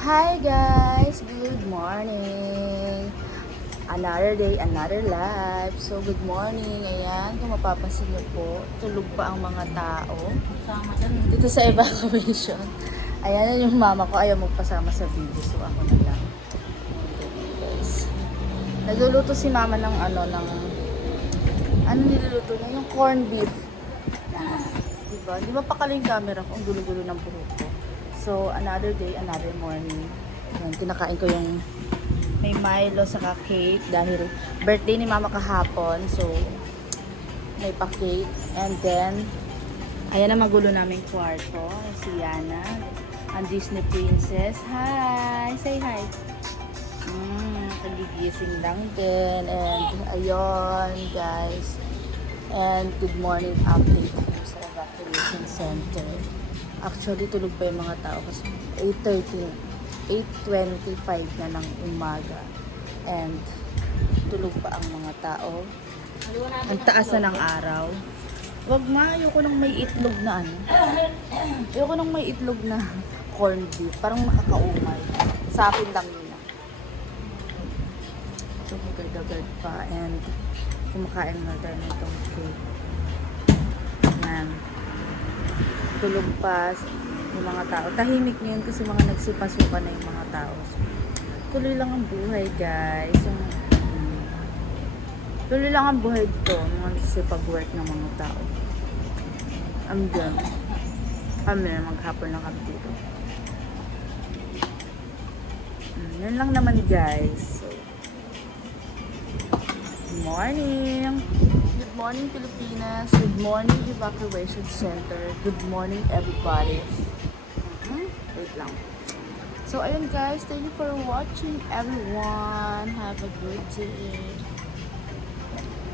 Hi guys! Good morning! Another day, another life. So good morning. Ayan, kung mapapansin niyo po, tulog pa ang mga tao. Dito sa evacuation. Ayan yung mama ko, ayaw magpasama sa video. So ako na lang. Ganyan, guys. Nagluluto si mama ng ano niluluto niya? Yung corned beef. Diba? Di ba pakala yung camera ko? Ang gulo-gulo ng buhok ko. So, another day, another morning. Yan, kinakain ko yung may Milo saka cake dahil birthday ni mama kahapon. So, may pa-cake. And then, ayan ang magulo naming kwarto. Si Yana, ang Disney princess. Hi! Say hi! Kagigising lang din. And, ayun, guys. And, good morning update here sa evacuation center. Actually, tulog pa yung mga tao kasi 8:25 na ng umaga. And, tulog pa ang mga tao. Ang taas na ng araw. Wag ma, ayoko nang may itlog na ano. Ayoko nang may itlog na corned beef. Parang nakakaumay. Sa akin lang yun. Tumugad-agad pa. And, kumakain na tayo nitong cake. Yan. Tulog pa yung mga tao. Tahimik ngayon kasi mga nagsipasukan na yung mga tao. So, tuloy lang ang buhay, guys. Tuloy lang ang buhay dito. Mga nagsipag-work ng mga tao. Diyan. Kami na maghapon lang kami dito. Yan lang naman, guys. So, good morning! Good morning, Pilipinas. Good morning, Evacuation Center. Good morning, everybody. Wait lang. So, ayun guys. Thank you for watching, everyone. Have a good day.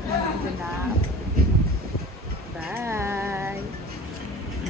Good night.